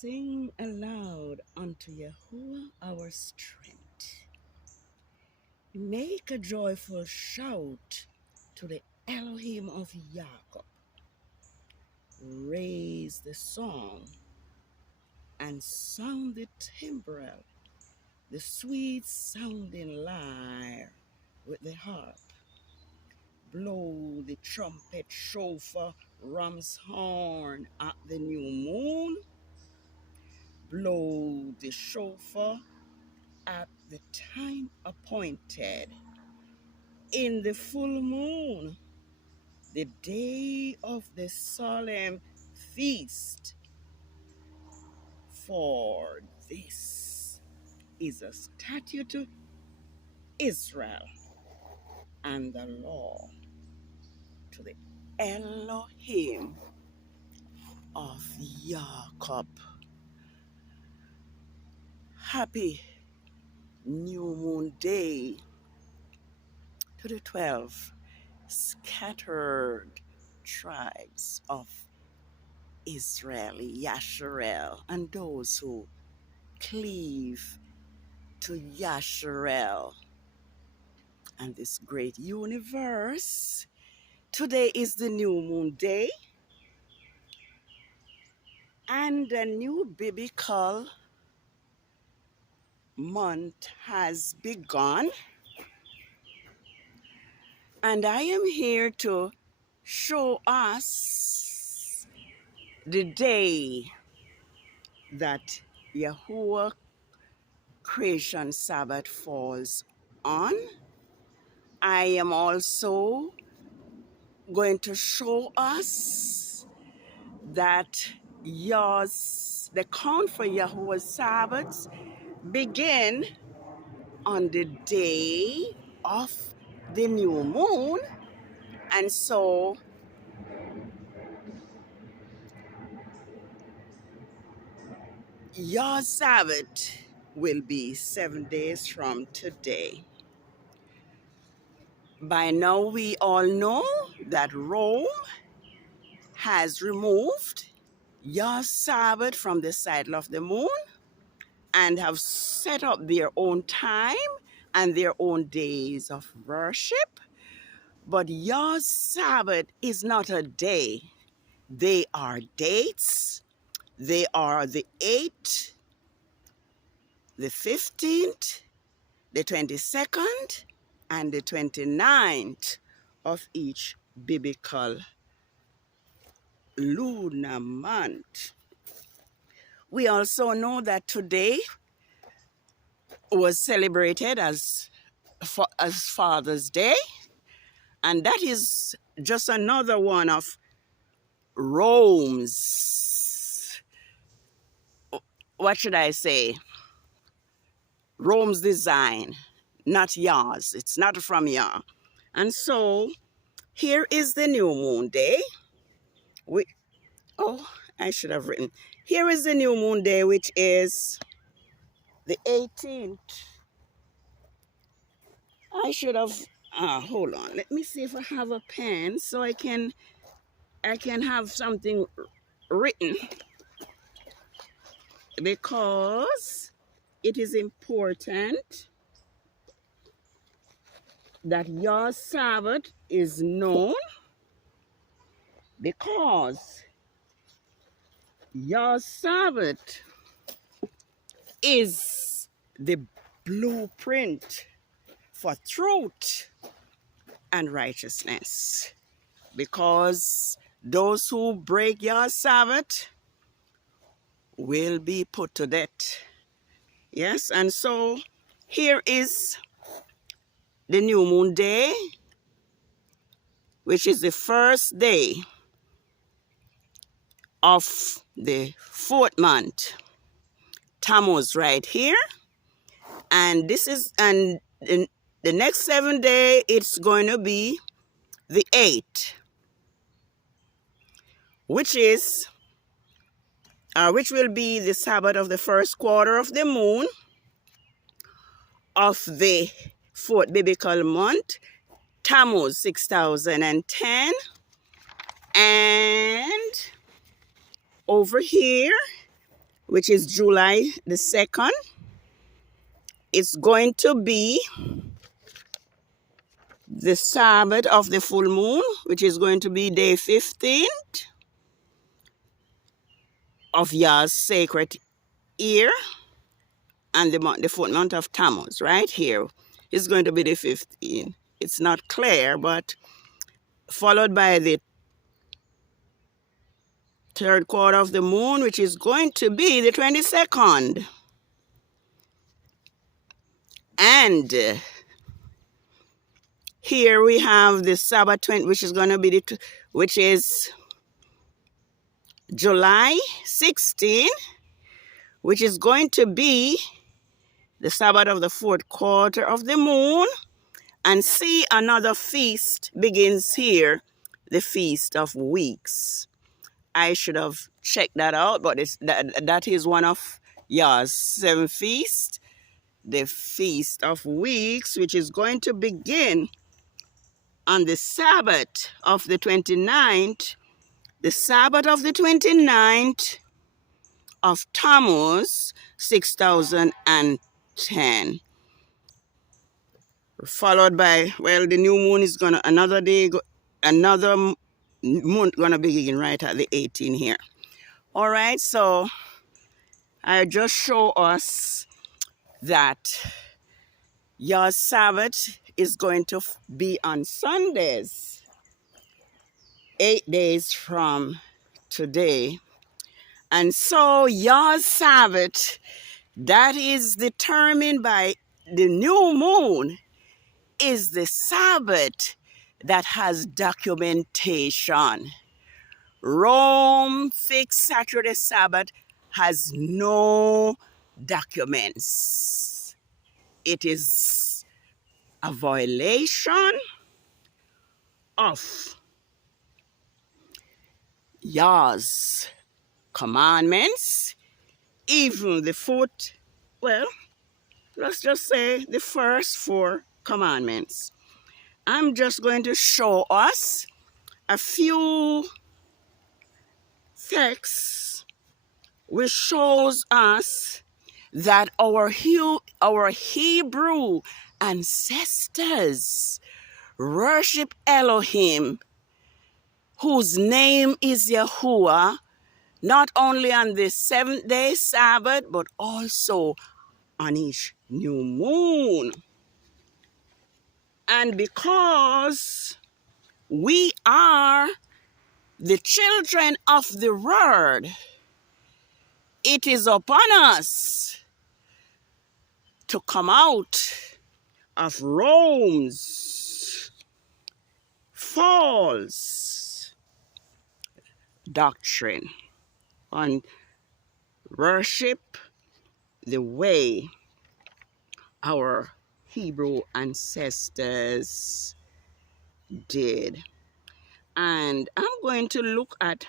Sing aloud unto Yahuwah our strength. Make a joyful shout to the Elohim of Jacob. Raise the song and sound the timbrel, the sweet sounding lyre with the harp. Blow the trumpet, shofar, ram's horn at the new moon. Blow the shofar at the time appointed. In the full moon, the day of the solemn feast. For this is a statute to Israel and the law to the Elohim of Jacob. Happy New Moon Day to the 12 scattered tribes of Israel, Yasharel, and those who cleave to Yasharel and this great universe. Today is the new moon day, and a new biblical month has begun. And I am here to show us the day that Yahuwah Creation Sabbath falls on. I am also going to show us that the count for Yahuwah's Sabbaths begin on the day of the new moon. And so your Sabbath will be 7 days from today. By now we all know that Rome has removed your Sabbath from the cycle of the moon and have set up their own time and their own days of worship. But your Sabbath is not a day. They are dates. They are the 8th, the 15th, the 22nd, and the 29th of each biblical lunar month. We also know that today was celebrated as Father's Day, and that is just another one of Rome's, what should I say, Rome's design, not yours. It's not from yours. And so here is the new moon day. I should have written. Here is the new moon day, which is the 18th. I should have, hold on. Let me see if I have a pen so I can have something written, because it is important that your Sabbath is known, because your Sabbath is the blueprint for truth and righteousness. Because those who break your Sabbath will be put to death. Yes, and so here is the new moon day, which is the first day of the 4th month, TAMMUZ, right here. And this is, and the next 7 days, it's going to be the 8th, which will be the Sabbath of the first quarter of the moon of the 4th biblical month, TAMMUZ 6010. And over here which is July the 2nd. It's going to be the Sabbath of the full moon, which is going to be day 15 of Yah's sacred year, and the fourth month of Tammuz, right here, is going to be the 15th. It's not clear, but followed by the third quarter of the moon, which is going to be the 22nd. And here we have the Sabbath, which is going to be which is July 16, which is going to be the Sabbath of the fourth quarter of the moon. And see, another feast begins here, the Feast of Weeks. I should have checked that out, but that is one of Yah's 7 feasts, the Feast of Weeks, which is going to begin on the Sabbath of the 29th, the Sabbath of the 29th of Tammuz, 6010. Followed by, well, the new moon is gonna, another moon gonna begin right at the 18 here. All right, so I just show us that your Sabbath is going to be on Sundays, 8 days from today. And so your Sabbath, that is determined by the new moon, is the Sabbath that has documentation. Rome fixed Saturday Sabbath has no documents. It is a violation of Yah's commandments, even the fourth, well, let's just say the first 4 commandments. I'm just going to show us a few texts which shows us that our Hebrew ancestors worship Elohim, whose name is Yahuwah, not only on the 7th-day Sabbath, but also on each new moon. And because we are the children of the Word, it is upon us to come out of Rome's false doctrine on worship the way our Hebrew ancestors did. And I'm going to look at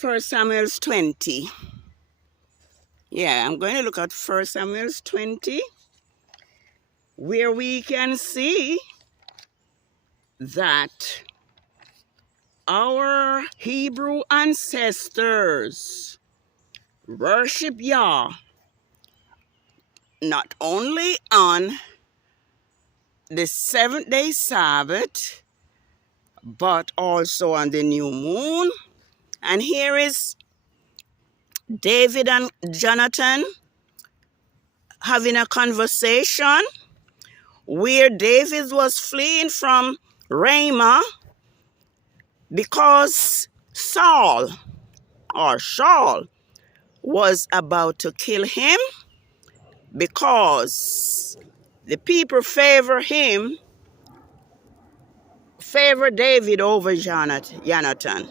1 Samuel 20. Yeah, I'm going to look at 1 Samuel 20, where we can see that our Hebrew ancestors worship Yah not only on the 7th-day Sabbath, but also on the new moon. And here is David and Jonathan having a conversation where David was fleeing from Ramah because Saul was about to kill him, because the people favor David over Jonathan.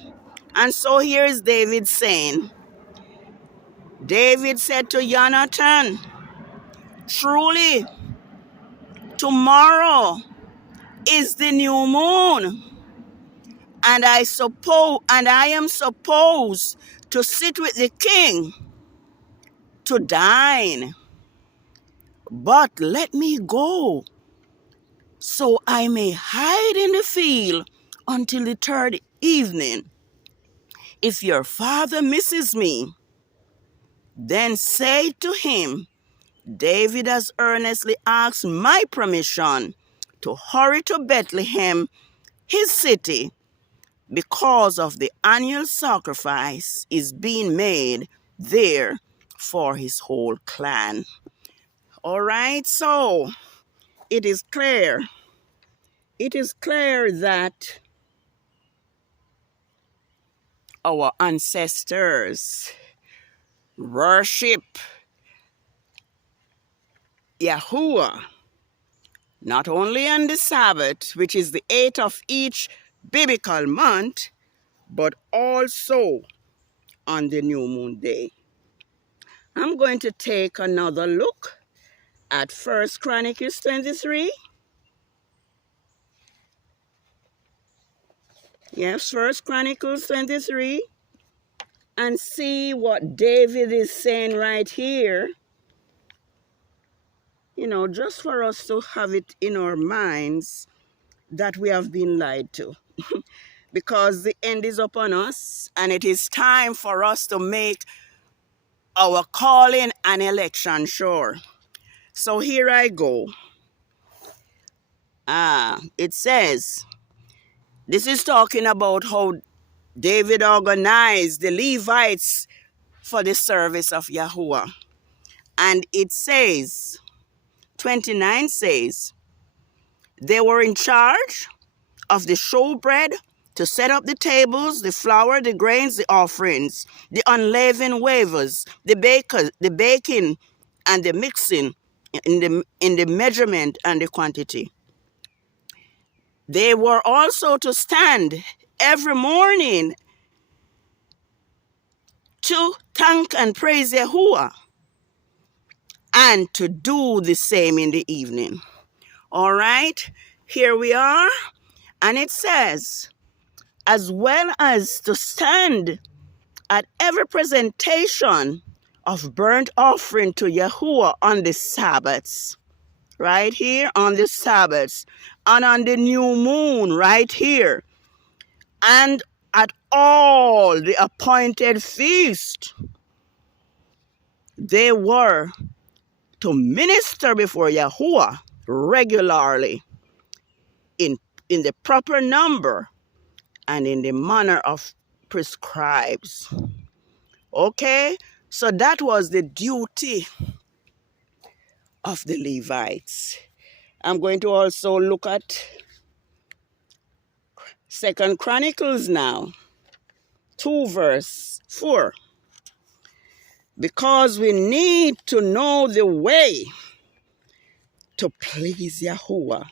And so here is David saying, David said to Jonathan, truly, tomorrow is the new moon, and I am supposed to sit with the king to dine. But let me go, so I may hide in the field until the 3rd evening. If your father misses me, Then say to him, David has earnestly asked my permission to hurry to Bethlehem, his city, because of the annual sacrifice is being made there for his whole clan. All right, so it is clear. It is clear that our ancestors worship Yahuwah not only on the Sabbath, which is the 8th of each biblical month, but also on the new moon day. I'm going to take another look at 1 Chronicles 23. Yes, 1 Chronicles 23. And see what David is saying right here. You know, just for us to have it in our minds that we have been lied to. Because the end is upon us, and it is time for us to make our calling and election sure. So here I go. It says, this is talking about how David organized the Levites for the service of Yahuwah. And it says, 29 says, they were in charge of the showbread, to set up the tables, the flour, the grains, the offerings, the unleavened wafers, the baking, and the mixing in the measurement and the quantity. They were also to stand every morning to thank and praise Yahuwah, and to do the same in the evening. All right, here we are, and it says, as well as to stand at every presentation of burnt offering to Yahuwah on the Sabbaths, right here on the Sabbaths, and on the new moon, right here, and at all the appointed feasts. They were to minister before Yahuwah regularly in the proper number and in the manner of prescribes. Okay, so that was the duty of the Levites. I'm going to also look at 2 Chronicles now, 2 verse 4. Because we need to know the way to please Yahuwah.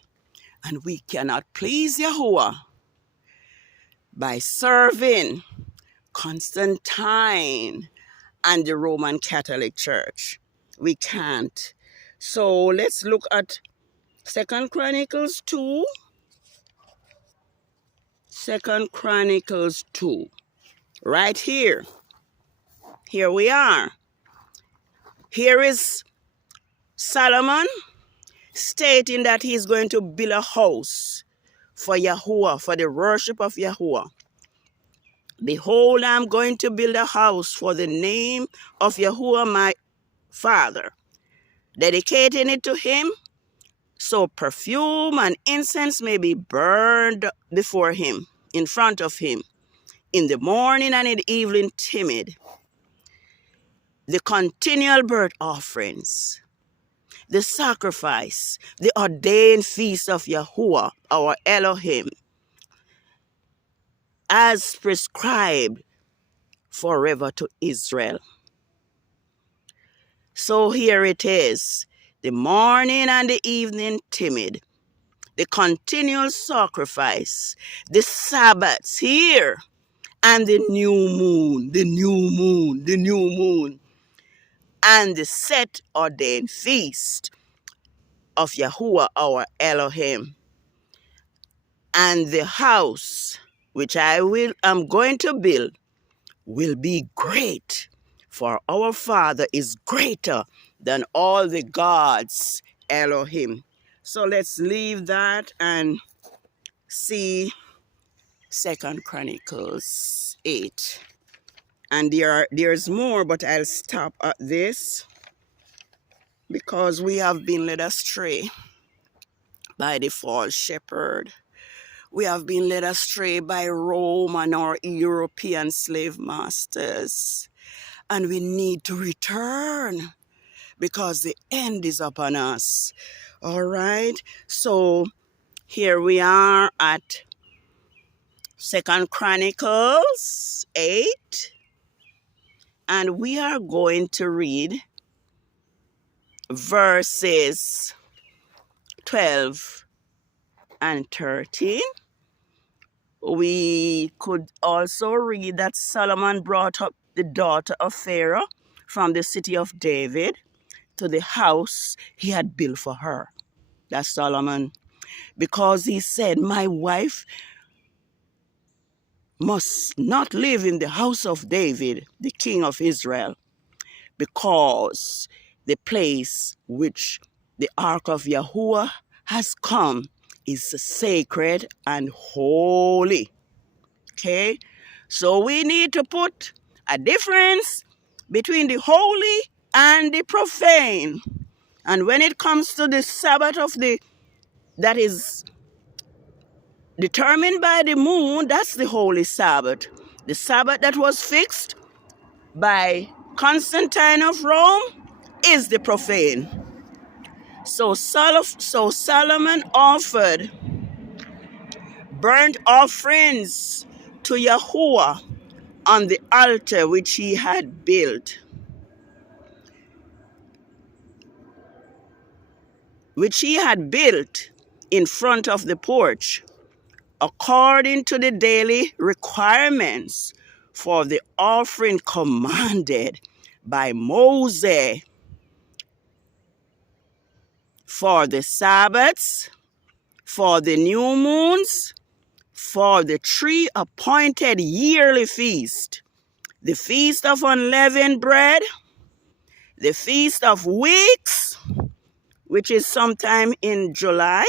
And we cannot please Yahuwah by serving Constantine and the Roman Catholic Church. We can't. So let's look at 2 Chronicles 2. 2 Chronicles 2. Right here. Here we are. Here is Solomon stating that he's going to build a house for Yahuwah, for the worship of Yahuwah. Behold, I'm going to build a house for the name of Yahuwah my Father, dedicating it to him, so perfume and incense may be burned before him, in front of him, in the morning and in the evening timid. The continual burnt offerings, the sacrifice, the ordained feast of Yahuwah, our Elohim, as prescribed forever to Israel. So here it is, the morning and the evening timid, the continual sacrifice, the Sabbaths here, and the new moon, the new moon, the new moon, and the set ordained feast of Yahuwah our Elohim. And the house which am going to build will be great, for our Father is greater than all the gods, Elohim. So let's leave that and see 2 Chronicles 8. And there's more, but I'll stop at this because we have been led astray by the false shepherd. We have been led astray by Rome and our European slave masters. And we need to return because the end is upon us. All right. So here we are at 2 Chronicles 8. And we are going to read verses 12 and 13. We could also read that Solomon brought up the daughter of Pharaoh from the city of David to the house he had built for her. That's Solomon. Because he said, my wife must not live in the house of David, the king of Israel, because the place which the ark of Yahuwah has come is sacred and holy. Okay? So we need to put a difference between the holy and the profane. And when it comes to the Sabbath that is determined by the moon, that's the holy Sabbath. The Sabbath that was fixed by Constantine of Rome is the profane. So Solomon offered burnt offerings to Yahuwah on the altar which he had built, in front of the porch, according to the daily requirements for the offering commanded by Moses, for the Sabbaths, for the new moons, for the 3 appointed yearly feast, the feast of unleavened bread, the feast of weeks, which is sometime in July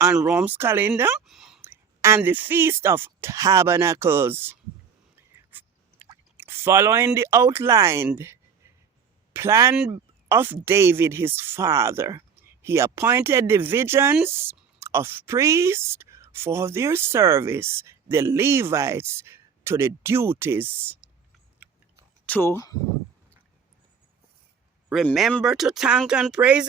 on Rome's calendar, and the feast of tabernacles. Following the outlined plan of David his father, he appointed divisions of priests for their service, the Levites to the duties to remember to thank and praise